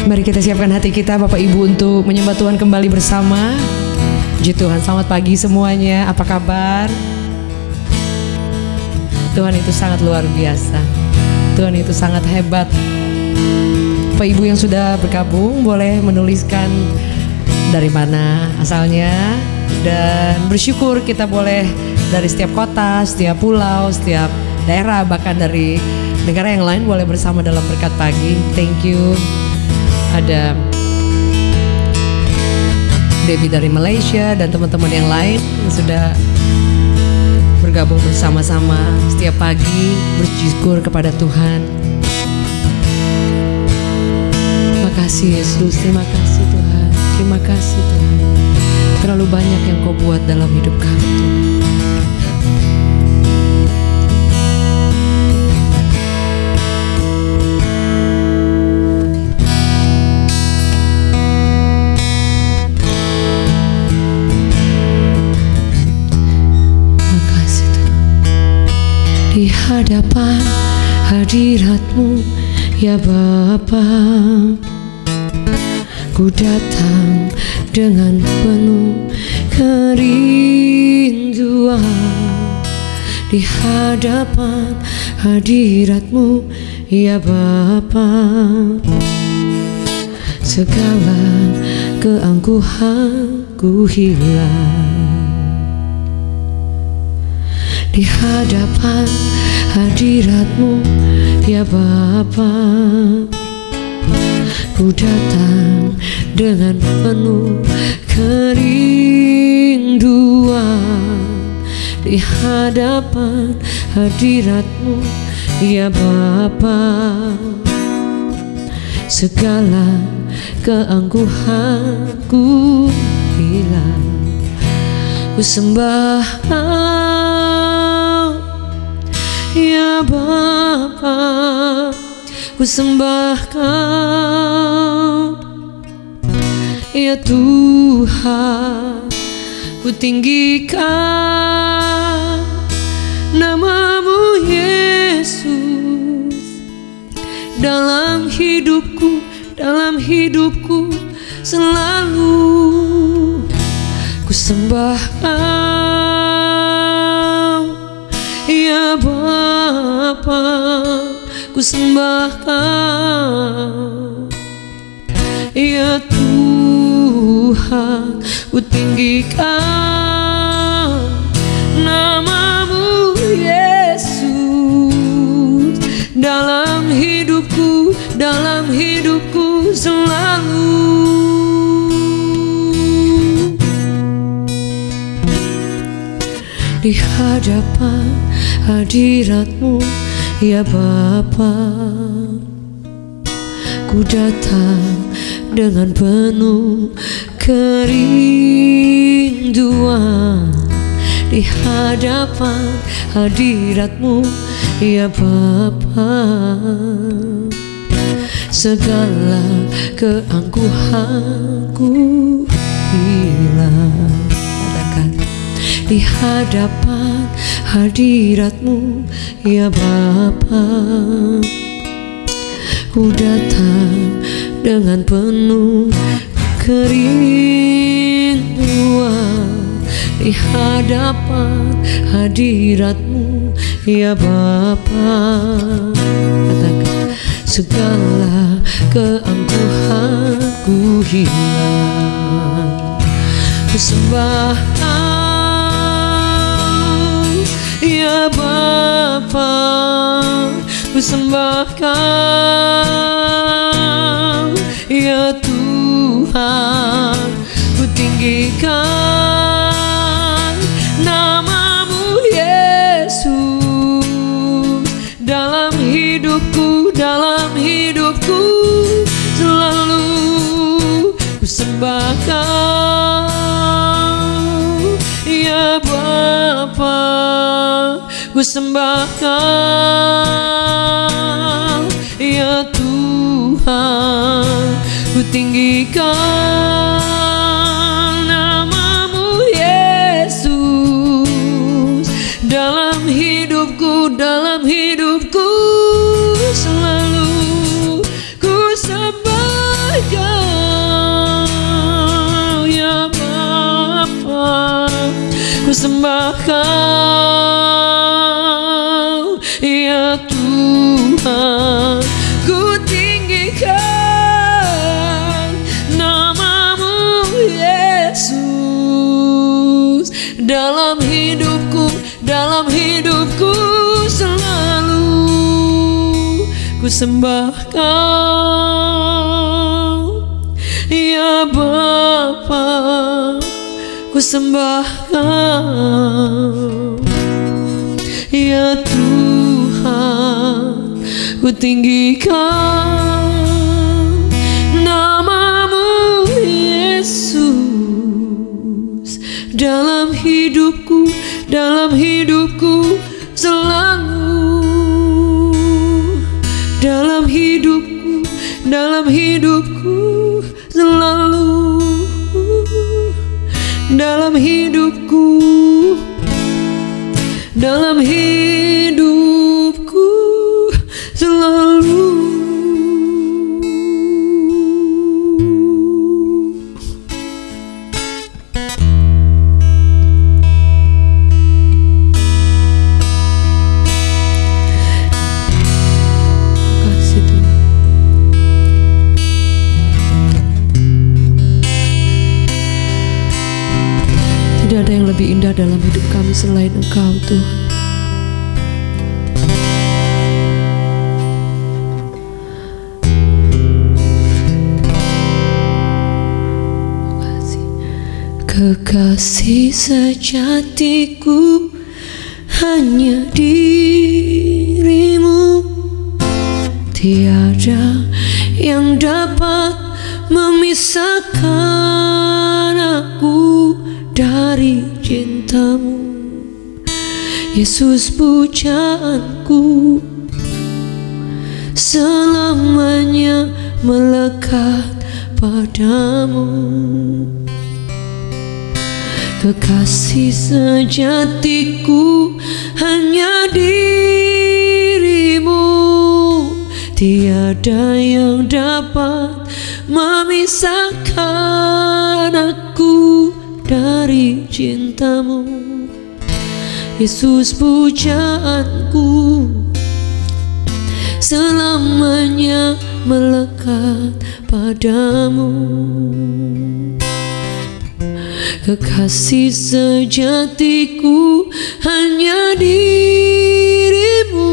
Mari kita siapkan hati kita Bapak Ibu untuk menyembah Tuhan kembali bersama. Puji Tuhan, selamat pagi semuanya. Apa kabar? Tuhan itu sangat luar biasa. Tuhan itu sangat hebat. Bapak Ibu yang sudah bergabung boleh menuliskan dari mana asalnya, dan bersyukur kita boleh dari setiap kota, setiap pulau, setiap daerah, bahkan dari negara yang lain boleh bersama dalam berkat pagi. Thank you. Ada Debbie dari Malaysia dan teman-teman yang lain yang sudah bergabung bersama-sama setiap pagi bersyukur kepada Tuhan. Terima kasih Yesus, terima kasih Tuhan, terima kasih Tuhan. Terlalu banyak yang Kau buat dalam hidup kami. Di hadapan hadirat-Mu ya Bapa, ku datang dengan penuh kerinduan. Di hadapan hadirat-Mu ya Bapa, segala keangkuhanku hilang. Di hadapan hadirat-Mu ya Bapa, ku datang dengan penuh kerinduan. Di hadapan hadirat-Mu ya Bapa, segala keangkuhanku hilang. Ku sembah ya Bapa, ku sembah Kau ya Tuhan, ku tinggikan nama-Mu Yesus dalam hidupku selalu. Ku sembah Kau ya Bapa, ku sembah Kau ya Tuhan, ku tinggikan nama-Mu Yesus dalam hidupku selalu. Di hadapan hadirat-Mu ya Bapa, ku datang dengan penuh kerinduan. Di hadapan hadirat-Mu ya Bapa, segala keangkuhanku hilang. Katakan, di hadapan hadirat-Mu ya Bapa, ku datang dengan penuh kerinduan. Di hadapan hadirat-Mu ya Bapa, katakan, segala keangkuhanku hilang. Ku sembah ya Bapa, ku sembah Kau ya Tuhan, ku tinggikan nama-Mu Yesus dalam hidupku selalu. Ku sembah Kau ya Bapa, ku sembah Kau ya Tuhan, ku tinggikan nama-Mu Yesus dalam hidupku selalu. Ku sembah sembah Kau ya Tuhan, ku tinggikan nama-Mu Yesus. Dalam hidupku selalu ku sembah Kau ya Bapa, ku sembah Kau ya Tuhan, ku tinggikan nama-Mu Yesus. Dalam hidupku selalu, dalam hidupku selalu, dalam hidupku selalu. Kasih Tuhan. Tidak ada yang lebih indah dalam hidup kami selain Engkau Tuhan. Kekasih sejatiku hanya diri-Mu, tiada yang dapat memisahkan aku dari cinta-Mu. Yesus pujaanku selamanya melekat padamu. Kekasih sejatiku hanya diri-Mu, tiada yang dapat memisahkan aku dari cinta-Mu. Yesus pujaanku selamanya melekat padamu. Kekasih sejatiku hanya diri-Mu,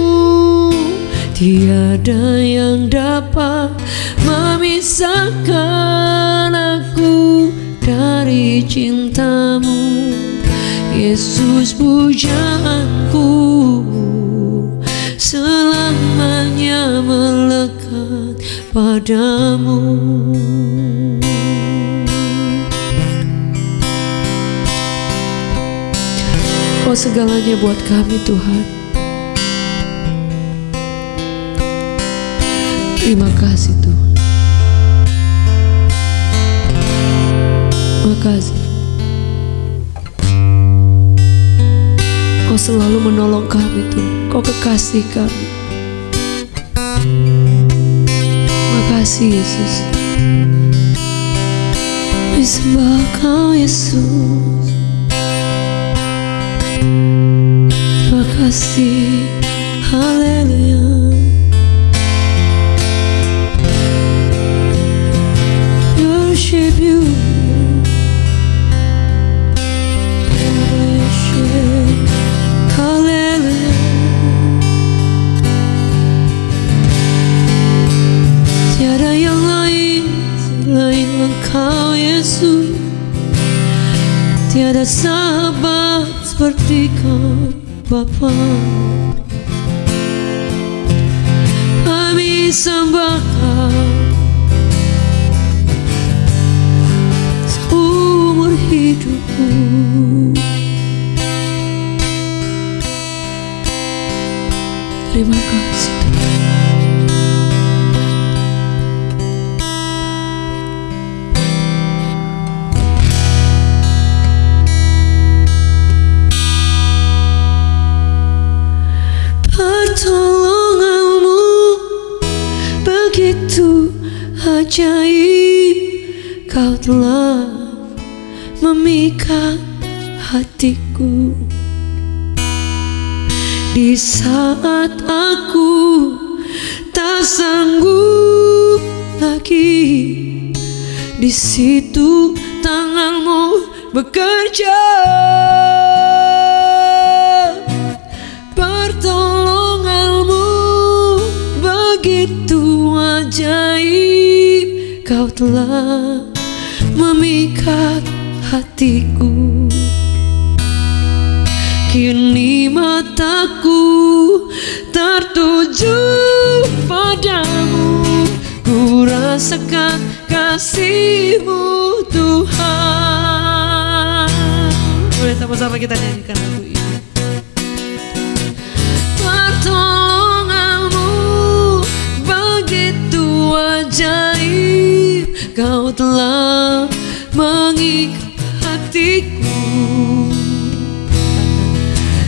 tiada yang dapat memisahkan aku dari cinta-Mu. Yesus pujaanku selamanya melekat padamu. Kau segalanya buat kami Tuhan. Terima kasih Tuhan. Terima kasih. Kau selalu menolong kami Tuhan. Kau kekasih kami. Terima kasih Yesus. Disembah Kau Yesus. Terima kasih, haleluya. Worship you, worship, haleluya. Tiada yang lain selain Engkau Yesus. Tiada sahabat seperti Kau Bapa. Kami sembah Kau seumur hidupku. Terima kasih Tuhan. Pertolongan-Mu begitu ajaib. Kau telah memikat hatiku. Di saat aku tak sanggup lagi, di situ tanganmu bekerja. Pertolonganmu begitu ajaib, kau telah memikat hatiku. Kini mataku tertuju padamu, ku rasakan kasih-Mu Tuhan. Boleh sama-sama kita nyanyikan lagu ini. Pertolonganmu begitu ajaib, kau telah mengikat hatiku.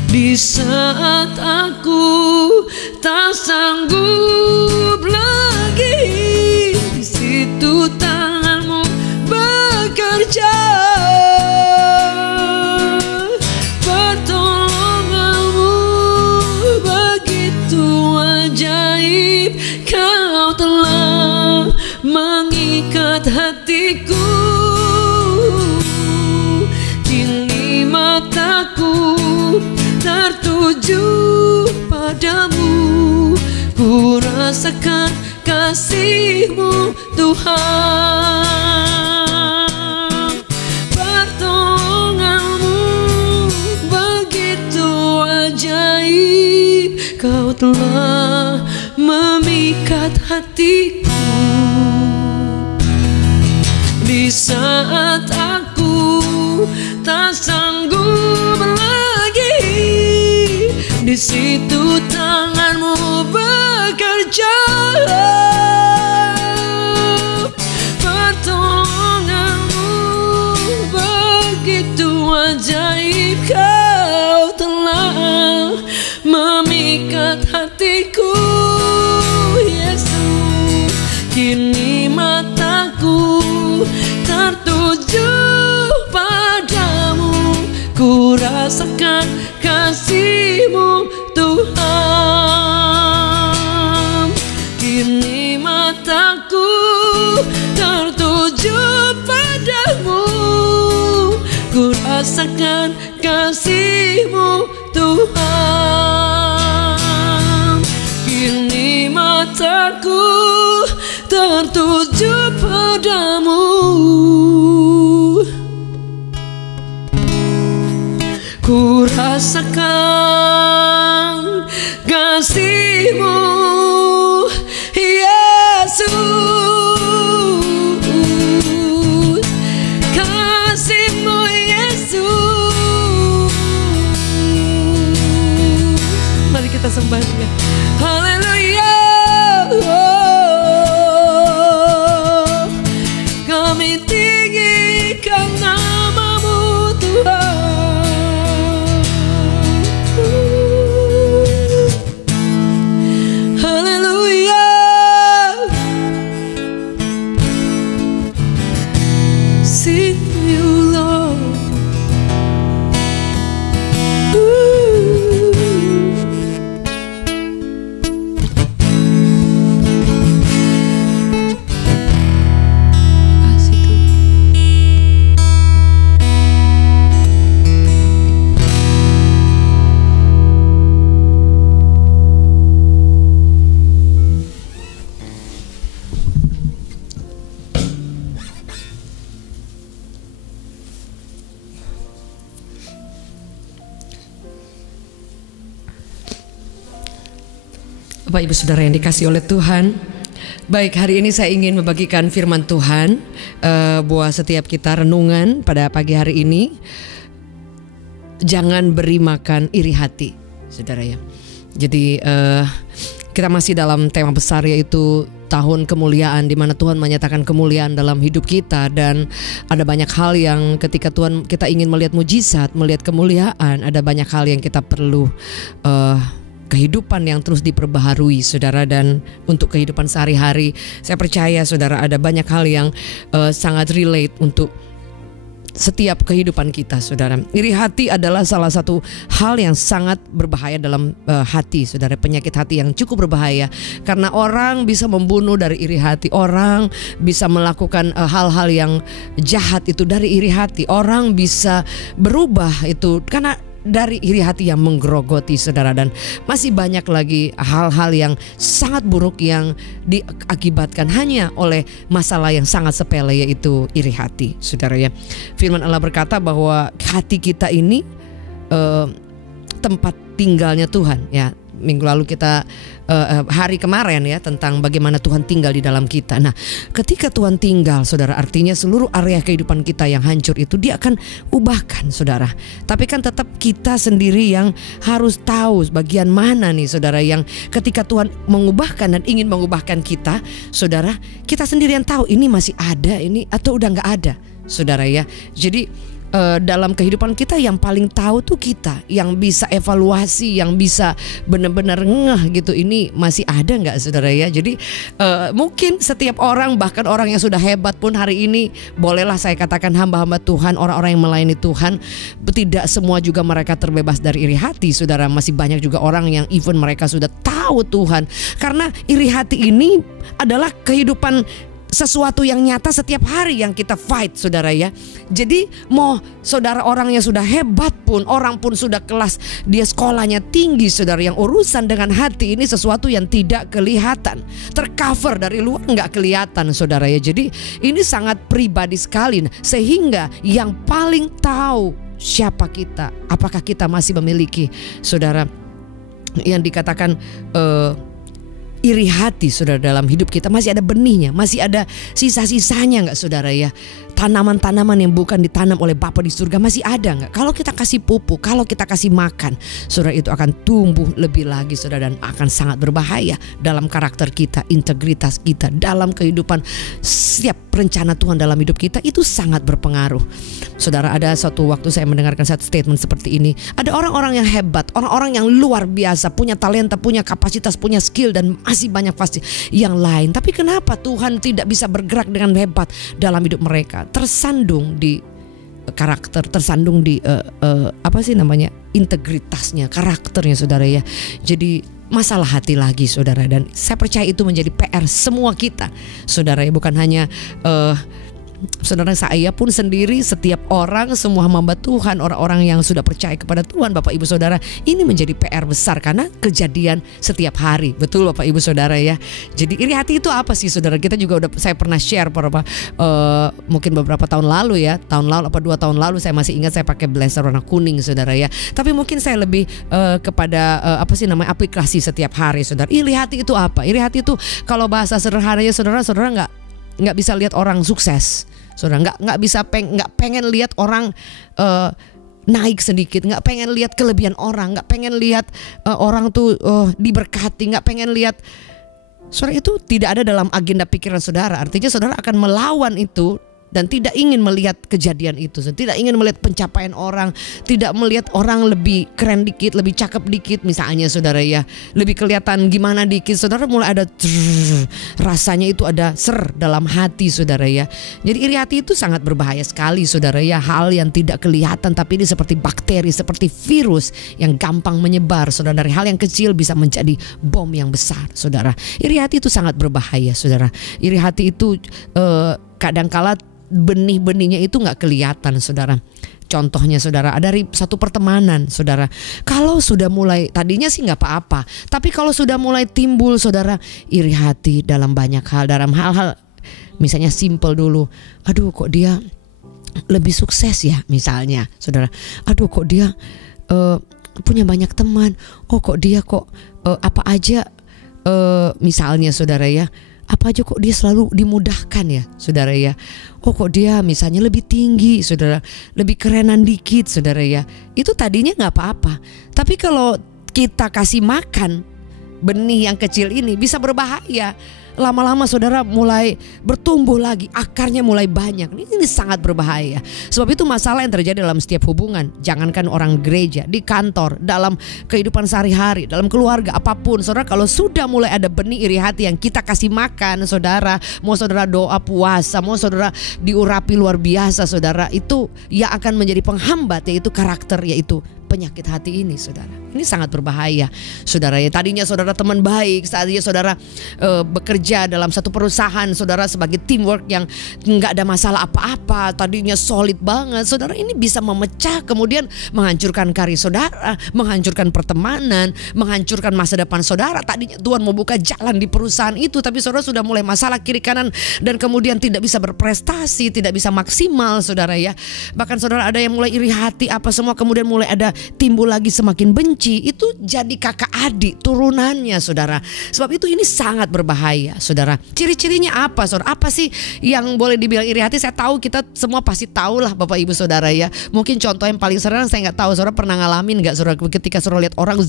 Di saat aku tak sanggup lagi, di situ tanganmu bekerja. Pertolonganmu begitu ajaib, kau telah mengikat hatiku. Kini mataku tertuju padamu, ku rasakan kasih-Mu Tuhan. Pertolonganmu begitu ajaib, kau telah memikat hatiku. Di saat aku tak sanggup lagi, di situ tanganmu bekerja. Pertolonganmu begitu ajaib, kau telah memikat hatiku. Yesus, kini mataku tertuju padamu, ku rasakan kasih-Mu Tuhan. Kini mataku tertuju padamu, ku rasakan kasih-Mu Tuhan. Kini mataku tertuju padamu, ku rasakan kasih-Mu Yesus, kasih-Mu Yesus. Mari kita sembah Dia. Haleluya. Kami tinggikan nama-Mu Tuhan. Haleluya. Sing you Lord. Bapak Ibu Saudara yang dikasihi oleh Tuhan, baik, hari ini saya ingin membagikan firman Tuhan buat setiap kita renungan pada pagi hari ini. Jangan beri makan iri hati, saudara ya. Jadi kita masih dalam tema besar, yaitu tahun kemuliaan, di mana Tuhan menyatakan kemuliaan dalam hidup kita. Dan ada banyak hal yang ketika Tuhan kita ingin melihat mujizat, melihat kemuliaan, ada banyak hal yang kita perlu kehidupan yang terus diperbaharui, saudara. Dan untuk kehidupan sehari-hari, saya percaya saudara ada banyak hal yang sangat relate untuk setiap kehidupan kita, saudara. Iri hati adalah salah satu hal yang sangat berbahaya dalam hati, saudara. Penyakit hati yang cukup berbahaya, karena orang bisa membunuh dari iri hati. Orang bisa melakukan hal-hal yang jahat itu dari iri hati. Orang bisa berubah itu karena dari iri hati yang menggerogoti, saudara. Dan masih banyak lagi hal-hal yang sangat buruk yang diakibatkan hanya oleh masalah yang sangat sepele, yaitu iri hati, saudara ya. Firman Allah berkata bahwa hati kita ini tempat tinggalnya Tuhan ya. Minggu lalu kita hari kemarin ya tentang bagaimana Tuhan tinggal di dalam kita. Nah, ketika Tuhan tinggal, saudara, artinya seluruh area kehidupan kita yang hancur itu dia akan ubahkan, saudara. Tapi kan tetap kita sendiri yang harus tahu bagian mana nih, saudara, yang ketika Tuhan mengubahkan dan ingin mengubahkan kita, saudara, kita sendiri yang tahu ini masih ada ini atau udah nggak ada, saudara ya. Jadi dalam kehidupan kita yang paling tahu tuh kita, yang bisa evaluasi, yang bisa benar-benar ngeh gitu, ini masih ada nggak, saudara ya. Jadi mungkin setiap orang, bahkan orang yang sudah hebat pun hari ini, bolehlah saya katakan hamba-hamba Tuhan, orang-orang yang melayani Tuhan, tidak semua juga mereka terbebas dari iri hati, saudara. Masih banyak juga orang yang even mereka sudah tahu Tuhan, karena iri hati ini adalah kehidupan sesuatu yang nyata setiap hari yang kita fight, saudara ya. Jadi mau saudara orang yang sudah hebat pun, orang pun sudah kelas dia sekolahnya tinggi, saudara, yang urusan dengan hati ini sesuatu yang tidak kelihatan, tercover dari luar, nggak kelihatan, saudara ya. Jadi ini sangat pribadi sekali, sehingga yang paling tahu siapa kita, apakah kita masih memiliki, saudara, yang dikatakan iri hati, saudara, dalam hidup kita. Masih ada benihnya, masih ada sisa-sisanya nggak, saudara ya. Tanaman-tanaman yang bukan ditanam oleh Bapa di surga masih ada nggak? Kalau kita kasih pupuk, kalau kita kasih makan, saudara, itu akan tumbuh lebih lagi, saudara, dan akan sangat berbahaya dalam karakter kita, integritas kita, dalam kehidupan. Setiap rencana Tuhan dalam hidup kita itu sangat berpengaruh, saudara. Ada suatu waktu saya mendengarkan satu statement seperti ini. Ada orang-orang yang hebat, orang-orang yang luar biasa, punya talenta, punya kapasitas, punya skill, dan masih banyak pasti yang lain. Tapi kenapa Tuhan tidak bisa bergerak dengan hebat dalam hidup mereka? Tersandung di karakter, tersandung di integritasnya, karakternya, saudara ya. Jadi masalah hati lagi, saudara, dan saya percaya itu menjadi PR semua kita, saudara ya. Bukan hanya saudara, saya pun sendiri, setiap orang, semua hamba Tuhan, orang-orang yang sudah percaya kepada Tuhan, Bapak Ibu Saudara, ini menjadi PR besar karena kejadian setiap hari. Betul Bapak Ibu Saudara ya. Jadi iri hati itu apa sih, saudara? Kita juga saya pernah share mungkin beberapa tahun lalu ya, 2 tahun lalu saya masih ingat saya pakai blazer warna kuning, saudara ya. Tapi mungkin saya lebih kepada aplikasi setiap hari, saudara. Iri hati itu apa? Iri hati itu kalau bahasa sederhananya, saudara nggak bisa lihat orang sukses, saudara. Nggak pengen lihat orang naik sedikit, nggak pengen lihat kelebihan orang, nggak pengen lihat orang tuh diberkati, nggak pengen lihat, saudara, itu tidak ada dalam agenda pikiran saudara. Artinya saudara akan melawan itu dan tidak ingin melihat kejadian itu, tidak ingin melihat pencapaian orang, tidak melihat orang lebih keren dikit, lebih cakep dikit misalnya, saudara ya, lebih kelihatan gimana dikit, saudara, mulai ada rasanya itu ada dalam hati, saudara ya. Jadi iri hati itu sangat berbahaya sekali, saudara ya. Hal yang tidak kelihatan tapi ini seperti bakteri, seperti virus yang gampang menyebar, saudara. Dari hal yang kecil bisa menjadi bom yang besar, saudara. Iri hati itu sangat berbahaya, saudara. Iri hati itu kadangkala benih-benihnya itu nggak kelihatan, saudara. Contohnya, saudara, dari satu pertemanan, saudara, kalau sudah mulai, tadinya sih nggak apa-apa, tapi kalau sudah mulai timbul, saudara, iri hati dalam banyak hal, dalam hal-hal misalnya simple dulu, aduh kok dia lebih sukses ya, misalnya, saudara, aduh kok dia punya banyak teman, oh kok dia apa aja, misalnya, saudara ya, apa aja kok dia selalu dimudahkan ya, saudara ya. Oh kok dia misalnya lebih tinggi, saudara, lebih kerenan dikit, saudara ya. Itu tadinya gak apa-apa. Tapi kalau kita kasih makan benih yang kecil ini bisa berbahaya. lama-lama saudara mulai bertumbuh lagi, akarnya mulai banyak. Ini sangat berbahaya. Sebab itu masalah yang terjadi dalam setiap hubungan, jangankan orang gereja, di kantor, dalam kehidupan sehari-hari, dalam keluarga, apapun. Saudara, kalau sudah mulai ada benih iri hati yang kita kasih makan, saudara, mau saudara doa puasa, mau saudara diurapi luar biasa, saudara, itu yang akan menjadi penghambat, yaitu karakter, yaitu penyakit hati ini, saudara. Ini sangat berbahaya, saudara ya. Tadinya saudara teman baik, saatnya saudara bekerja dalam satu perusahaan, saudara sebagai teamwork yang nggak ada masalah apa-apa, tadinya solid banget, saudara. Ini bisa memecah, kemudian menghancurkan karir saudara, menghancurkan pertemanan, menghancurkan masa depan saudara. Tadinya Tuhan mau buka jalan di perusahaan itu, tapi saudara sudah mulai masalah kiri kanan, dan kemudian tidak bisa berprestasi, tidak bisa maksimal, saudara ya. Bahkan saudara ada yang mulai iri hati apa semua, kemudian mulai ada timbul lagi semakin benci. Itu jadi kakak adik turunannya, saudara. Sebab itu ini sangat berbahaya, saudara. Ciri-cirinya apa, saudara? Apa sih yang boleh dibilang iri hati? Saya tahu kita semua pasti tahu lah, Bapak Ibu Saudara ya. Mungkin contoh yang paling sering saya nggak tahu, saudara pernah ngalamin nggak, saudara, ketika saudara lihat orang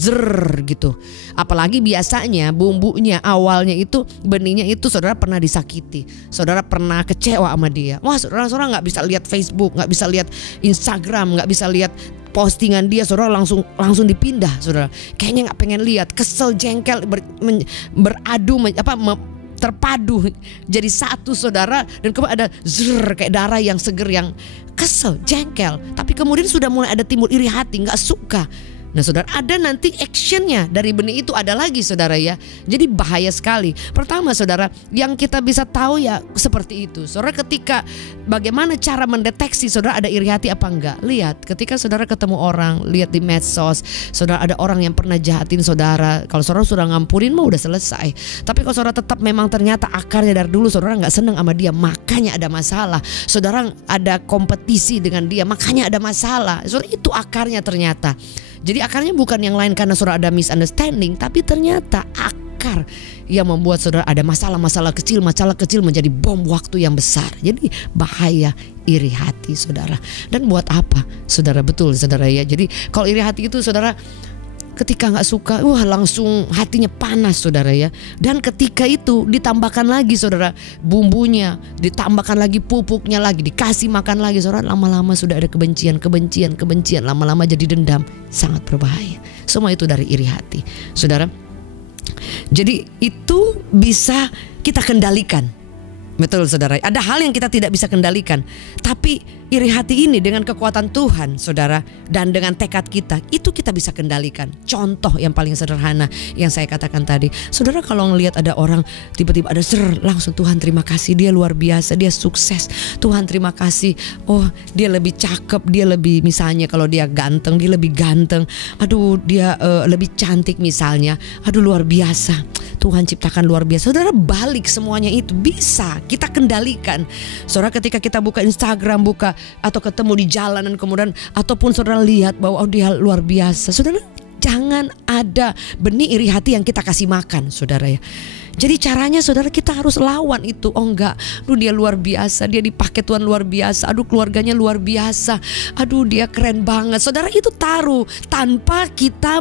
gitu. Apalagi biasanya bumbunya awalnya itu, benihnya itu saudara pernah disakiti, saudara pernah kecewa sama dia. Wah, saudara nggak bisa lihat Facebook, nggak bisa lihat Instagram, nggak bisa lihat postingan dia, saudara langsung dipindah, saudara. Kayaknya nggak pengen lihat, kesel, jengkel, terpadu jadi satu, saudara. Dan kemudian ada kayak darah yang seger, yang kesel, jengkel. Tapi kemudian sudah mulai ada timbul iri hati, nggak suka. Nah, saudara, ada nanti actionnya dari benih itu ada lagi, saudara ya. Jadi bahaya sekali. Pertama, saudara, yang kita bisa tahu ya seperti itu, saudara. Ketika bagaimana cara mendeteksi saudara ada iri hati apa enggak? Lihat ketika saudara ketemu orang, lihat di medsos, saudara ada orang yang pernah jahatin saudara. Kalau saudara sudah ngampunin mah udah selesai. Tapi kalau saudara tetap memang ternyata akarnya dari dulu saudara nggak senang sama dia, makanya ada masalah. Saudara ada kompetisi dengan dia, makanya ada masalah. Saudara, itu akarnya ternyata. Jadi akarnya bukan yang lain karena saudara ada misunderstanding, tapi ternyata akar yang membuat saudara ada masalah kecil menjadi bom waktu yang besar. Jadi bahaya iri hati, saudara. Dan buat apa, saudara? Betul, saudara ya. Jadi kalau iri hati itu, saudara, ketika nggak suka, langsung hatinya panas, saudara ya. Dan ketika itu ditambahkan lagi, saudara, bumbunya, ditambahkan lagi pupuknya lagi, dikasih makan lagi, saudara, lama-lama sudah ada kebencian, lama-lama jadi dendam. Sangat berbahaya. Semua itu dari iri hati, saudara. Jadi itu bisa kita kendalikan. Betul, saudara. Ada hal yang kita tidak bisa kendalikan, tapi iri hati ini dengan kekuatan Tuhan, saudara, dan dengan tekad kita, itu kita bisa kendalikan. Contoh yang paling sederhana yang saya katakan tadi, saudara, kalau ngelihat ada orang tiba-tiba ada langsung Tuhan terima kasih, dia luar biasa, dia sukses. Tuhan terima kasih, oh dia lebih cakep, dia lebih, misalnya kalau dia ganteng, dia lebih ganteng. Aduh, dia lebih cantik misalnya. Aduh, luar biasa. Tuhan ciptakan luar biasa. Saudara, balik semuanya itu bisa kita kendalikan. Saudara, ketika kita buka Instagram, atau ketemu di jalanan, kemudian ataupun saudara lihat bahwa dia luar biasa, saudara, jangan ada benih iri hati yang kita kasih makan, saudara ya. Jadi caranya, saudara, kita harus lawan itu. Oh enggak, aduh dia luar biasa, dia dipakai Tuhan luar biasa, aduh keluarganya luar biasa, aduh dia keren banget. Saudara, itu taruh tanpa kita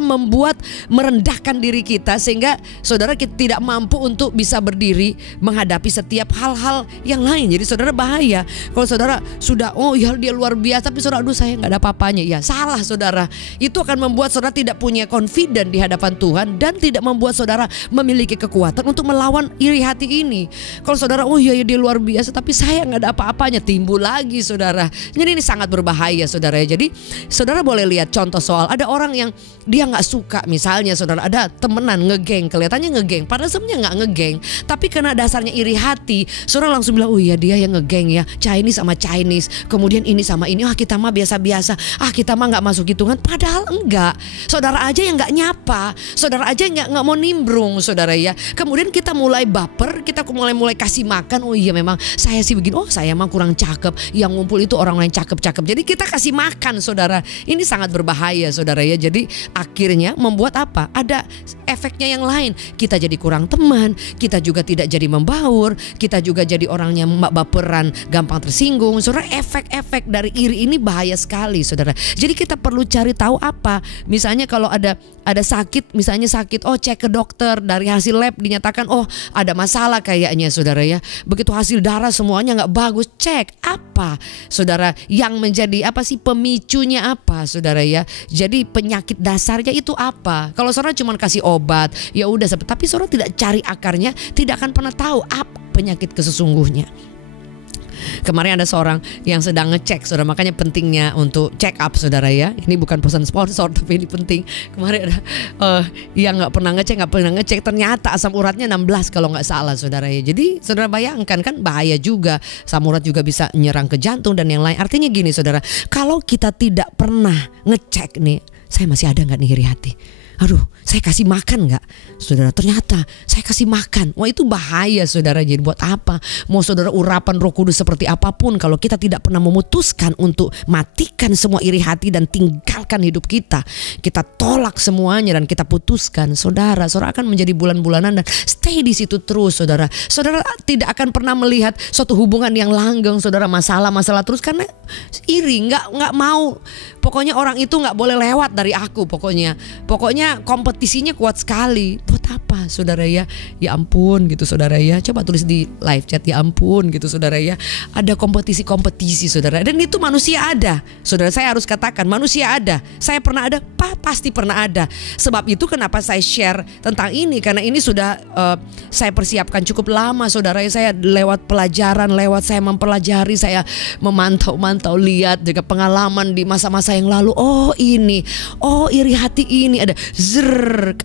merendahkan diri kita, sehingga saudara kita tidak mampu untuk bisa berdiri menghadapi setiap hal-hal yang lain. Jadi saudara, bahaya kalau saudara sudah, oh ya dia luar biasa, tapi saudara, aduh saya nggak ada apa-apanya. Ya salah, saudara. Itu akan membuat saudara tidak punya confident di hadapan Tuhan, dan tidak membuat saudara memiliki kekuatan untuk melawan iri hati ini. Kalau saudara, oh iya dia luar biasa, tapi saya nggak ada apa-apanya, timbul lagi, saudara. Jadi ini sangat berbahaya, saudara. Jadi saudara boleh lihat contoh soal ada orang yang dia nggak suka, misalnya saudara ada temenan ngegeng, kelihatannya ngegeng, padahal sebenarnya nggak ngegeng, tapi karena dasarnya iri hati, saudara langsung bilang, oh iya dia yang ngegeng ya, Chinese sama Chinese, kemudian ini sama ini, kita mah biasa-biasa, kita mah nggak masuk hitungan. Padahal enggak, saudara aja yang nggak nyapa, saudara aja nggak mau nimbrung, saudara ya. Kemudian kita mulai baper, kita mulai kasih makan, oh iya memang saya sih begini, oh saya mah kurang cakep, yang ngumpul itu orang lain cakep-cakep. Jadi kita kasih makan, saudara. Ini sangat berbahaya, saudara ya. Jadi akhirnya membuat apa? Ada efeknya yang lain. Kita jadi kurang teman, kita juga tidak jadi membaur, kita juga jadi orangnya baperan, gampang tersinggung. Saudara, efek-efek dari iri ini bahaya sekali, saudara. Jadi kita perlu cari tahu apa. Misalnya kalau ada sakit, misalnya sakit, oh cek ke dokter, dari hasil lab dinyatakan merasakan, oh ada masalah kayaknya saudara ya. Begitu hasil darah semuanya nggak bagus, cek apa saudara yang menjadi apa sih pemicunya apa saudara ya. Jadi penyakit dasarnya itu apa. Kalau saudara cuma kasih obat ya udah, tapi saudara tidak cari akarnya, tidak akan pernah tahu apa penyakit sesungguhnya. Kemarin ada seorang yang sedang ngecek saudara, makanya pentingnya untuk check up saudara ya. Ini bukan pesan sponsor tapi ini penting. Kemarin ada yang nggak pernah ngecek ternyata asam uratnya 16 kalau nggak salah saudara ya. Jadi saudara bayangkan kan bahaya juga, asam urat juga bisa nyerang ke jantung dan yang lain. Artinya gini saudara, kalau kita tidak pernah ngecek nih, saya masih ada nggak nih iri hati? Aduh, saya kasih makan gak? Saudara, ternyata saya kasih makan. Wah, itu bahaya saudara. Jadi buat apa? Mau saudara urapan Roh Kudus seperti apapun, kalau kita tidak pernah memutuskan untuk matikan semua iri hati dan tinggalkan hidup kita, kita tolak semuanya dan kita putuskan, saudara akan menjadi bulan-bulanan dan stay di situ terus saudara. Saudara tidak akan pernah melihat suatu hubungan yang langgeng saudara, masalah terus karena iri, nggak mau. Pokoknya orang itu nggak boleh lewat dari aku. Pokoknya kompetisinya kuat sekali. Buat apa saudara ya? Ya ampun gitu saudara ya. Coba tulis di live chat, ya ampun gitu saudara ya. Ada kompetisi saudara. Dan itu manusia ada. Saudara, saya harus katakan manusia ada. Saya pernah ada, pasti pernah ada. Sebab itu kenapa saya share tentang ini, karena ini sudah saya persiapkan cukup lama saudara ya. Saya lewat pelajaran, saya mempelajari, saya memantau lihat juga pengalaman di masa-masa yang lalu. Oh iri hati ini ada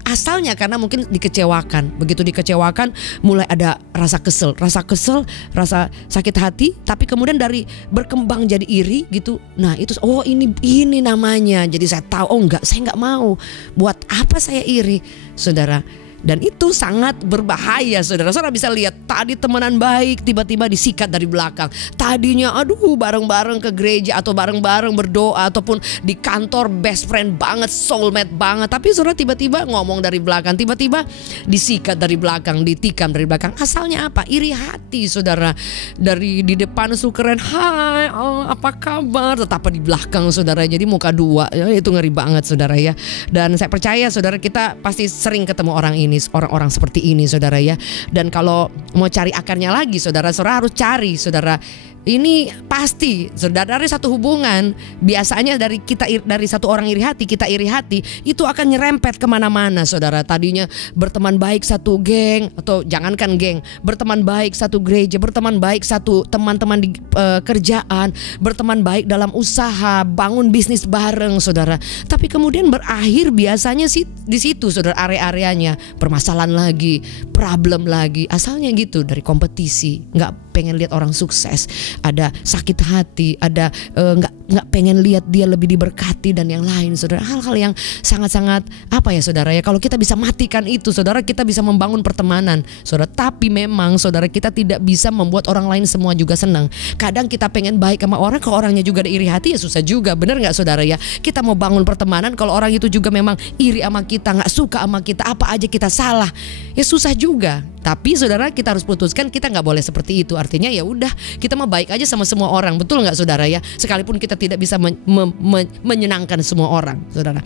asalnya karena mungkin dikecewakan. Begitu dikecewakan mulai ada rasa kesel, rasa sakit hati, tapi kemudian dari berkembang jadi iri gitu. Nah itu ini namanya. Jadi saya tahu saya nggak mau. Buat apa saya iri saudara? Dan itu sangat berbahaya saudara. Saudara bisa lihat tadi temenan baik tiba-tiba disikat dari belakang. Tadinya bareng-bareng ke gereja atau bareng-bareng berdoa ataupun di kantor best friend banget, soulmate banget. Tapi saudara tiba-tiba ngomong dari belakang, tiba-tiba disikat dari belakang, ditikam dari belakang. Asalnya apa? Iri hati saudara. Dari di depan keren, hai apa kabar, tetap di belakang saudara. Jadi muka dua ya, itu ngeri banget saudara ya. Dan saya percaya saudara kita pasti sering ketemu orang ini, orang-orang seperti ini saudara ya. Dan kalau mau cari akarnya lagi saudara harus cari saudara. Ini pasti saudara dari satu hubungan, biasanya dari satu orang iri hati, kita iri hati, itu akan nyerempet kemana-mana saudara. Tadinya berteman baik satu geng, atau jangankan geng, berteman baik satu gereja, berteman baik satu teman-teman di kerjaan, berteman baik dalam usaha, bangun bisnis bareng saudara. Tapi kemudian berakhir biasanya sih di situ saudara, area-areanya permasalahan lagi, problem lagi. Asalnya gitu, dari kompetisi, nggak pengen lihat orang sukses, ada sakit hati, ada nggak pengen lihat dia lebih diberkati dan yang lain saudara. Hal-hal yang sangat-sangat apa ya saudara ya. Kalau kita bisa matikan itu saudara, kita bisa membangun pertemanan saudara. Tapi memang saudara kita tidak bisa membuat orang lain semua juga senang. Kadang kita pengen baik sama orang, kalau orangnya juga ada iri hati ya susah juga. Bener nggak saudara ya? Kita mau bangun pertemanan kalau orang itu juga memang iri sama kita, nggak suka sama kita, apa aja kita salah, ya susah juga. Tapi saudara kita harus putuskan kita nggak boleh seperti itu. Artinya ya udah kita mau baik aja sama semua orang, betul nggak saudara ya? Sekalipun kita tidak bisa menyenangkan semua orang saudara.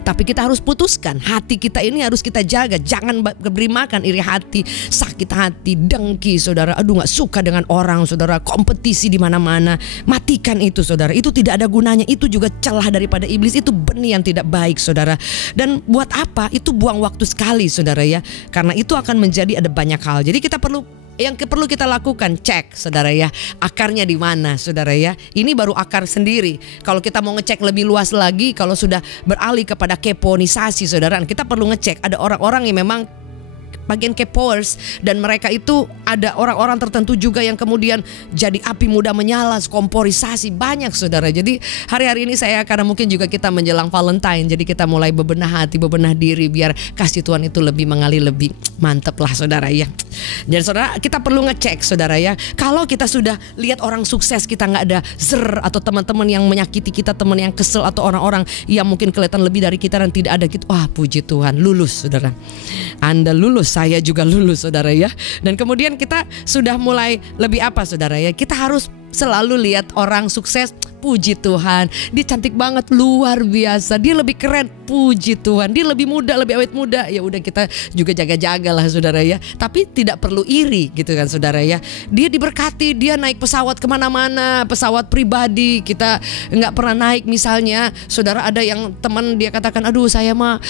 Tapi kita harus putuskan, hati kita ini harus kita jaga. Jangan beri makan iri hati, sakit hati, dengki saudara. Nggak suka dengan orang saudara, kompetisi di mana-mana. Matikan itu saudara, itu tidak ada gunanya. Itu juga celah daripada iblis, itu benih yang tidak baik saudara. Dan buat apa? Itu buang waktu sekali saudara ya. Karena itu akan menjadi ada banyak hal. Jadi kita perlu, yang perlu kita lakukan, cek saudara ya, akarnya di mana saudara ya. Ini baru akar sendiri. Kalau kita mau ngecek lebih luas lagi, kalau sudah beralih kepada keponisasi saudara, kita perlu ngecek. Ada orang-orang yang memang bagian kepoers, dan mereka itu ada orang-orang tertentu juga yang kemudian jadi api muda menyala, komporisasi banyak saudara. Jadi hari-hari ini saya, karena mungkin juga kita menjelang Valentine, jadi kita mulai bebenah hati, bebenah diri biar kasih Tuhan itu lebih mengalir, lebih mantep lah saudara ya. Dan saudara kita perlu ngecek saudara ya. Kalau kita sudah lihat orang sukses, kita nggak ada atau teman-teman yang menyakiti kita, teman yang kesel, atau orang-orang yang mungkin kelihatan lebih dari kita dan tidak ada gitu, puji Tuhan, lulus saudara. Anda lulus, saya juga lulus saudara ya. Dan kemudian kita sudah mulai lebih apa saudara ya, kita harus selalu lihat orang sukses, puji Tuhan. Dia cantik banget, luar biasa. Dia lebih keren, puji Tuhan. Dia lebih muda, lebih awet muda. Ya udah kita juga jaga-jaga lah saudara ya. Tapi tidak perlu iri gitu kan saudara ya. Dia diberkati, dia naik pesawat kemana-mana, pesawat pribadi. Kita nggak pernah naik misalnya. Saudara ada yang teman dia katakan, aduh saya mah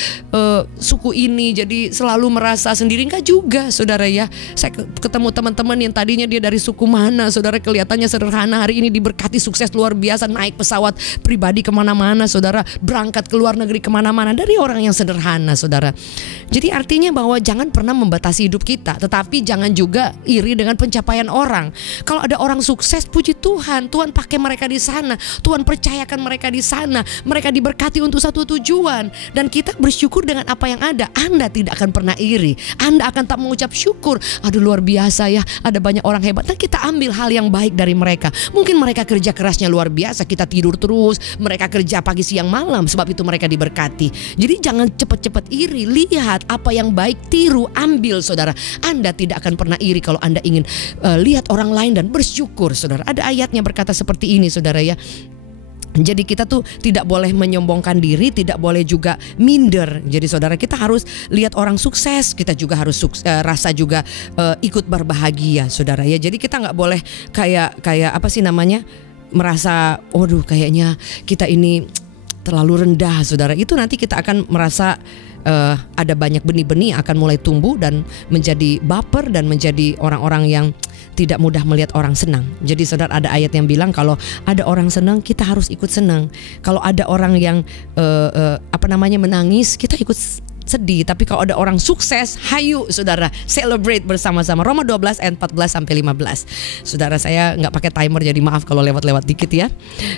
suku ini jadi selalu merasa sendiri. Enggak juga saudara ya. Saya ketemu teman-teman yang tadinya dia dari suku mana, saudara kelihatannya sederhana, hari ini diberkati sukses luar biasa, naik pesawat pribadi kemana-mana, saudara berangkat ke luar negeri kemana-mana dari orang yang sederhana saudara. Jadi artinya bahwa jangan pernah membatasi hidup kita, tetapi jangan juga iri dengan pencapaian orang. Kalau ada orang sukses, puji Tuhan, Tuhan pakai mereka di sana, Tuhan percayakan mereka di sana, mereka diberkati untuk satu tujuan, dan kita bersyukur dengan apa yang ada. Anda tidak akan pernah iri, Anda akan tak mengucap syukur. Aduh luar biasa ya, ada banyak orang hebat. Nah kita ambil hal yang baik dari mereka. Mungkin mereka kerja kerasnya luar biasa, kita tidur terus, mereka kerja pagi siang malam, sebab itu mereka diberkati. Jadi jangan cepat-cepat iri, lihat apa yang baik, tiru, ambil saudara. Anda tidak akan pernah iri kalau Anda ingin lihat orang lain dan bersyukur saudara. Ada ayatnya berkata seperti ini saudara ya. Jadi kita tuh tidak boleh menyombongkan diri, tidak boleh juga minder. Jadi saudara kita harus lihat orang sukses, kita juga harus rasa juga ikut berbahagia saudara ya. Jadi kita nggak boleh kayak apa sih namanya, merasa waduh kayaknya kita ini terlalu rendah saudara. Itu nanti kita akan merasa ada banyak benih-benih akan mulai tumbuh dan menjadi baper dan menjadi orang-orang yang tidak mudah melihat orang senang. Jadi saudara ada ayat yang bilang kalau ada orang senang kita harus ikut senang. Kalau ada orang yang menangis kita ikut sedih. Tapi kalau ada orang sukses, hayu saudara, celebrate bersama-sama. Roma 12 ayat 14 sampai 15. Saudara saya nggak pakai timer jadi maaf kalau lewat-lewat dikit ya.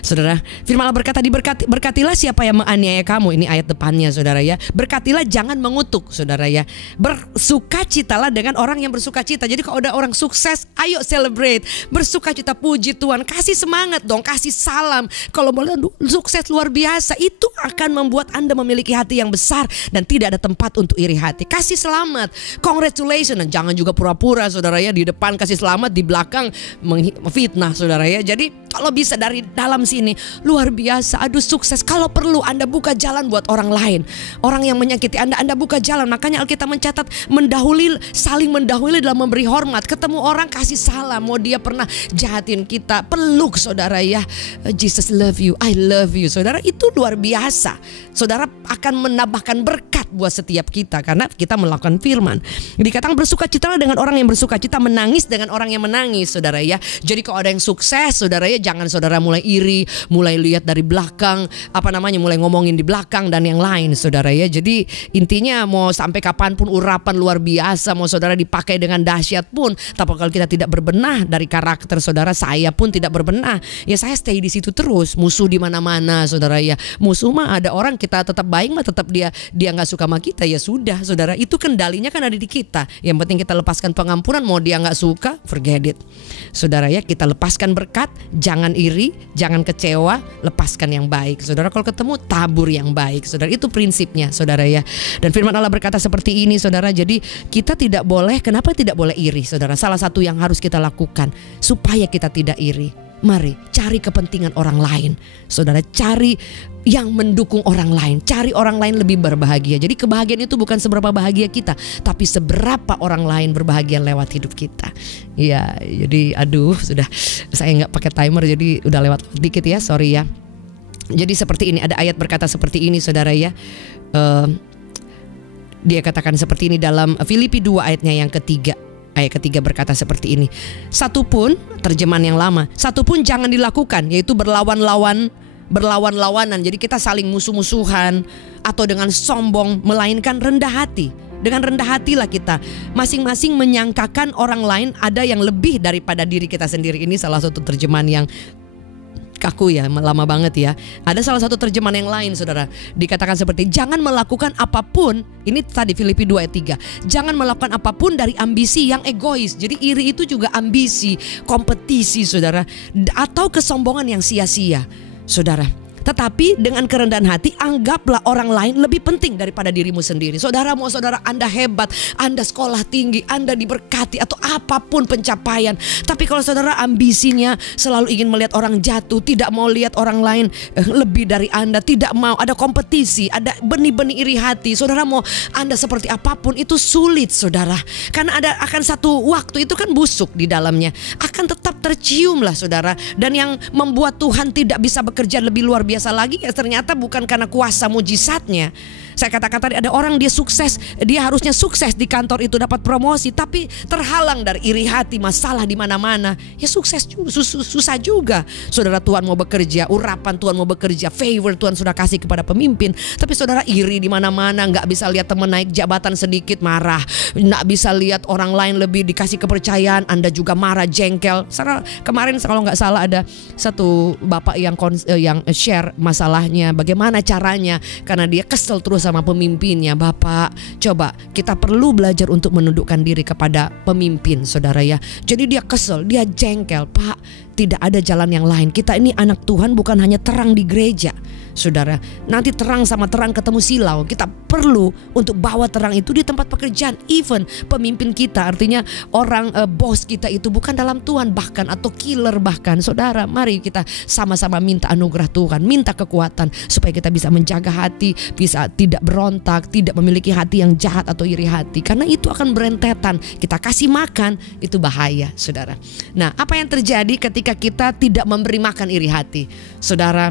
Saudara, firman Allah berkata, berkatilah siapa yang menganiaya kamu. Ini ayat depannya saudara ya. Berkatilah jangan mengutuk saudara ya. Bersukacitalah dengan orang yang bersukacita. Jadi kalau ada orang sukses, ayo celebrate, bersukacita, puji Tuhan, kasih semangat dong, kasih salam. Kalau boleh sukses luar biasa, itu akan membuat Anda memiliki hati yang besar dan tidak ada tempat untuk iri hati. Kasih selamat, congratulations, dan jangan juga pura-pura saudara ya, di depan kasih selamat, di belakang fitnah saudara ya. Jadi kalau bisa dari dalam sini luar biasa, aduh sukses. Kalau perlu Anda buka jalan buat orang lain, orang yang menyakiti Anda buka jalan. Makanya Alkitab mencatat saling mendahului dalam memberi hormat. Ketemu orang kasih salam, mau dia pernah jahatin kita, peluk saudara ya. Jesus love you, I love you saudara. Itu luar biasa. Saudara akan menambahkan berkat buat setiap kita karena kita melakukan firman. Dikatakan bersukacitalah dengan orang yang bersukacita, menangis dengan orang yang menangis saudara ya. Jadi kalau ada yang sukses saudara ya, jangan saudara mulai iri, mulai lihat dari belakang, mulai ngomongin di belakang dan yang lain saudara ya. Jadi intinya mau sampai kapanpun urapan luar biasa, mau saudara dipakai dengan dahsyat pun, tapi kalau kita tidak berbenah dari karakter saudara, saya pun tidak berbenah, ya saya stay di situ terus. Musuh di mana-mana saudara ya. Musuh mah ada orang kita tetap baik mah tetap dia nggak suka sama kita, ya sudah saudara, itu kendalinya kan ada di kita. Yang penting kita lepaskan pengampunan, mau dia nggak suka, forget it saudara ya. Kita lepaskan berkat, jangan iri, jangan kecewa, lepaskan yang baik saudara. Kalau ketemu tabur yang baik saudara, itu prinsipnya saudara ya. Dan firman Allah berkata seperti ini saudara. Jadi kita tidak boleh, kenapa tidak boleh iri saudara? Salah satu yang harus kita lakukan supaya kita tidak iri, mari cari kepentingan orang lain saudara, cari yang mendukung orang lain, cari orang lain lebih berbahagia. Jadi kebahagiaan itu bukan seberapa bahagia kita, tapi seberapa orang lain berbahagia lewat hidup kita. Ya, jadi aduh sudah, saya nggak pakai timer jadi udah lewat dikit ya, sorry ya. Jadi seperti ini, ada ayat berkata seperti ini saudara ya. Dia katakan seperti ini dalam Filipi 2 ayatnya yang ketiga. Ayat ketiga berkata seperti ini. Satupun, terjemahan yang lama, satupun jangan dilakukan, yaitu berlawan-lawanan. Jadi kita saling musuh-musuhan atau dengan sombong, melainkan rendah hati. Dengan rendah hatilah kita masing-masing menyangkakan orang lain ada yang lebih daripada diri kita sendiri. Ini salah satu terjemahan yang kaku ya, lama banget ya. Ada salah satu terjemahan yang lain saudara, dikatakan seperti jangan melakukan apapun. Ini tadi Filipi 2 ayat 3. Jangan melakukan apapun dari ambisi yang egois. Jadi iri itu juga ambisi, kompetisi saudara, atau kesombongan yang sia-sia saudara. Tetapi dengan kerendahan hati, anggaplah orang lain lebih penting daripada dirimu sendiri. Saudara, mau saudara Anda hebat, Anda sekolah tinggi, Anda diberkati atau apapun pencapaian, tapi kalau saudara ambisinya selalu ingin melihat orang jatuh, tidak mau lihat orang lain lebih dari Anda, tidak mau ada kompetisi, ada benih-benih iri hati, saudara mau Anda seperti apapun itu sulit, saudara. Karena ada akan satu waktu itu kan busuk di dalamnya, akan tetap tercium lah, saudara. Dan yang membuat Tuhan tidak bisa bekerja lebih luar biasa lagi ya ternyata bukan karena kuasa mujizatnya. Saya katakan tadi ada orang dia sukses, dia harusnya sukses di kantor itu dapat promosi, tapi terhalang dari iri hati, masalah di mana-mana. Ya sukses juga, susah juga. Saudara, Tuhan mau bekerja, urapan Tuhan mau bekerja, favor Tuhan sudah kasih kepada pemimpin, tapi saudara iri di mana-mana, nggak bisa lihat teman naik jabatan sedikit marah, nggak bisa lihat orang lain lebih dikasih kepercayaan, Anda juga marah, jengkel. Saudara, kemarin kalau nggak salah ada satu bapak yang share masalahnya, bagaimana caranya karena dia kesel terus sama pemimpinnya. Bapak, coba kita perlu belajar untuk menundukkan diri kepada pemimpin, saudara ya. Jadi dia kesel, dia jengkel. Pak, tidak ada jalan yang lain. Kita ini anak Tuhan, bukan hanya terang di gereja, saudara. Nanti terang sama terang ketemu silau. Kita perlu untuk bawa terang itu di tempat pekerjaan. Even pemimpin kita, artinya orang bos kita itu bukan dalam Tuhan bahkan, atau killer bahkan. Saudara, mari kita sama-sama minta anugerah Tuhan, minta kekuatan supaya kita bisa menjaga hati, bisa tidak berontak, tidak memiliki hati yang jahat atau iri hati. Karena itu akan berentetan. Kita kasih makan, itu bahaya, saudara. Nah, apa yang terjadi ketika kita tidak memberi makan iri hati? Saudara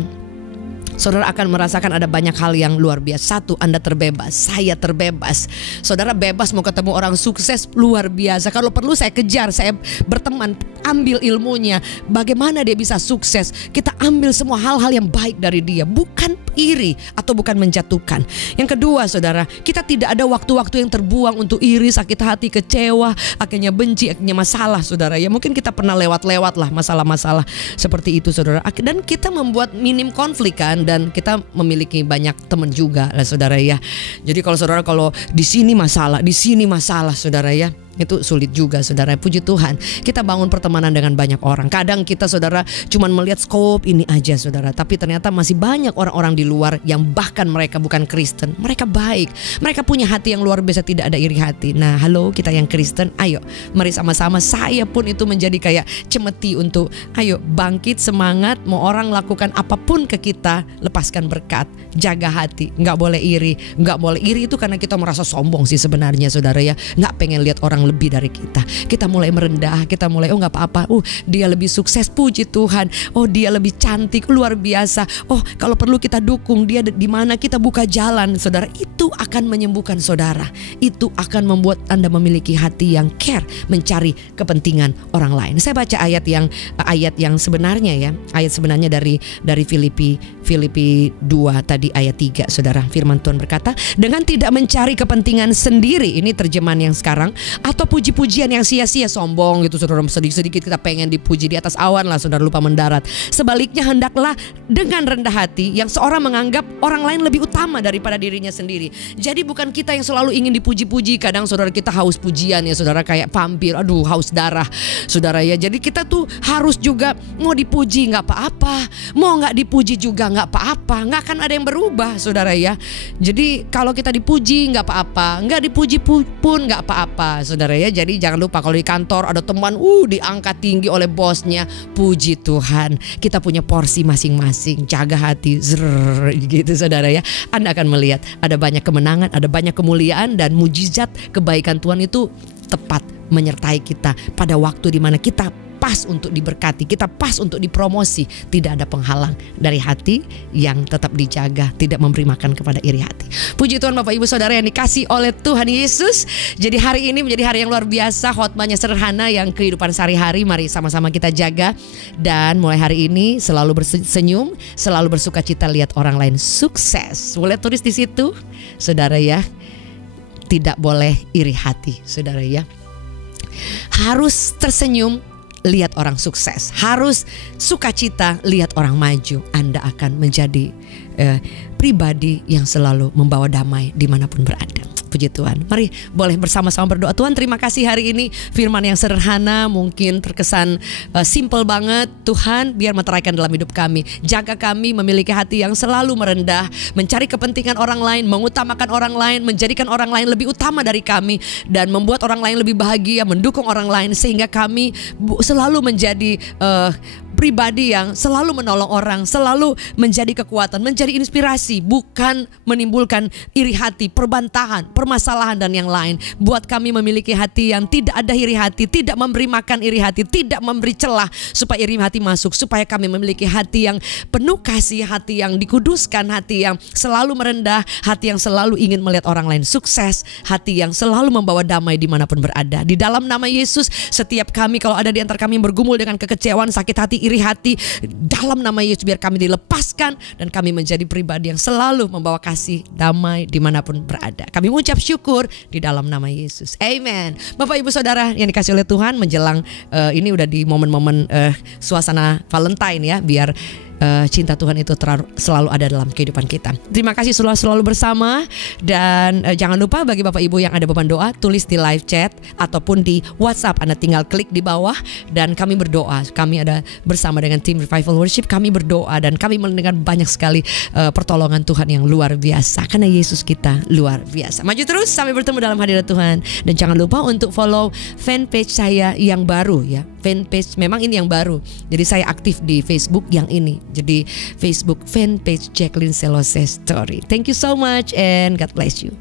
akan merasakan ada banyak hal yang luar biasa. Satu, Anda terbebas, saya terbebas. Saudara bebas mau ketemu orang sukses, luar biasa. Kalau perlu saya kejar, saya berteman, ambil ilmunya, bagaimana dia bisa sukses. Kita ambil semua hal-hal yang baik dari dia, bukan iri atau bukan menjatuhkan. Yang kedua, saudara, kita tidak ada waktu-waktu yang terbuang untuk iri, sakit hati, kecewa, akhirnya benci, akhirnya masalah, saudara ya. Mungkin kita pernah lewat-lewat lah masalah-masalah seperti itu, saudara. Dan kita membuat minim konflik kan, dan kita memiliki banyak teman juga lah, saudara ya. Jadi kalau saudara di sini masalah, saudara ya, itu sulit juga, saudara. Puji Tuhan, kita bangun pertemanan dengan banyak orang. Kadang kita, saudara, cuman melihat skop ini aja, saudara, tapi ternyata masih banyak orang-orang di luar yang bahkan mereka bukan Kristen, mereka baik, mereka punya hati yang luar biasa, tidak ada iri hati. Nah, halo kita yang Kristen, ayo mari sama-sama, saya pun itu menjadi kayak cemeti untuk ayo bangkit, semangat, mau orang lakukan apapun ke kita, lepaskan berkat, jaga hati, nggak boleh iri. Nggak boleh iri itu karena kita merasa sombong sih sebenarnya, saudara ya, nggak pengen lihat orang lebih dari kita. Kita mulai merendah, kita mulai nggak apa-apa, dia lebih sukses, puji Tuhan, dia lebih cantik, luar biasa, kalau perlu kita dukung dia di mana, kita buka jalan, saudara. Itu akan menyembuhkan saudara, itu akan membuat Anda memiliki hati yang care, mencari kepentingan orang lain. Saya baca ayat yang sebenarnya ya, ayat sebenarnya dari Filipi 2 tadi ayat 3, saudara. Firman Tuhan berkata, dengan tidak mencari kepentingan sendiri, ini terjemahan yang sekarang, atau puji-pujian yang sia-sia, sombong gitu, saudara. Sedikit-sedikit kita pengen dipuji di atas awan lah, saudara, lupa mendarat. Sebaliknya hendaklah dengan rendah hati, yang seorang menganggap orang lain lebih utama daripada dirinya sendiri. Jadi bukan kita yang selalu ingin dipuji-puji. Kadang saudara kita haus pujian ya, saudara, kayak vampir, haus darah, saudara ya. Jadi kita tuh harus juga mau dipuji nggak apa-apa, mau nggak dipuji juga nggak apa-apa, nggak akan ada yang berubah, saudara ya. Jadi kalau kita dipuji nggak apa-apa, nggak dipuji pun nggak apa-apa, saudara ya. Jadi jangan lupa kalau di kantor ada teman diangkat tinggi oleh bosnya, puji Tuhan, kita punya porsi masing-masing, jaga hati, gitu, saudara ya. Anda akan melihat ada banyak kemenangan, ada banyak kemuliaan, dan mujizat kebaikan Tuhan itu tepat menyertai kita pada waktu di mana kita pas untuk diberkati, kita pas untuk dipromosi. Tidak ada penghalang dari hati yang tetap dijaga, tidak memberi makan kepada iri hati. Puji Tuhan Bapak Ibu Saudara yang dikasih oleh Tuhan Yesus. Jadi hari ini menjadi hari yang luar biasa, khotbahnya sederhana yang kehidupan sehari-hari. Mari sama-sama kita jaga, dan mulai hari ini selalu bersenyum, selalu bersuka cita lihat orang lain sukses. Boleh tulis di situ, saudara ya. Tidak boleh iri hati, saudara ya. Harus tersenyum lihat orang sukses, harus sukacita lihat orang maju. Anda akan menjadi pribadi yang selalu membawa damai dimanapun berada. Puji Tuhan. Mari boleh bersama-sama berdoa. Tuhan, terima kasih hari ini firman yang sederhana, mungkin terkesan simple banget. Tuhan, biar meteraikan dalam hidup kami. Jaga kami memiliki hati yang selalu merendah, mencari kepentingan orang lain, mengutamakan orang lain, menjadikan orang lain lebih utama dari kami, dan membuat orang lain lebih bahagia, mendukung orang lain, sehingga kami selalu menjadi pribadi yang selalu menolong orang, selalu menjadi kekuatan, menjadi inspirasi, bukan menimbulkan iri hati, perbantahan, permasalahan dan yang lain. Buat kami memiliki hati yang tidak ada iri hati, tidak memberi makan iri hati, tidak memberi celah supaya iri hati masuk, supaya kami memiliki hati yang penuh kasih, hati yang dikuduskan, hati yang selalu merendah, hati yang selalu ingin melihat orang lain sukses, hati yang selalu membawa damai dimanapun berada. Di dalam nama Yesus, setiap kami kalau ada di antara kami yang bergumul dengan kekecewaan, sakit hati, iri hati, dalam nama Yesus biar kami dilepaskan dan kami menjadi pribadi yang selalu membawa kasih, damai dimanapun berada. Kami mengucap syukur di dalam nama Yesus. Amen. Bapak Ibu Saudara yang dikasih oleh Tuhan, menjelang ini udah di momen-momen suasana Valentine ya, biar cinta Tuhan itu selalu ada dalam kehidupan kita. Terima kasih selalu bersama. Dan jangan lupa bagi Bapak Ibu yang ada beban doa, tulis di live chat ataupun di WhatsApp. Anda tinggal klik di bawah dan kami berdoa. Kami ada bersama dengan tim Revival Worship. Kami berdoa dan kami mendengar banyak sekali pertolongan Tuhan yang luar biasa, karena Yesus kita luar biasa. Maju terus sampai bertemu dalam hadirat Tuhan. Dan jangan lupa untuk follow fanpage saya yang baru ya. Fanpage memang ini yang baru. Jadi saya aktif di Facebook yang ini. Jadi Facebook fanpage Jacqueline Selose Story. Thank you so much and God bless you.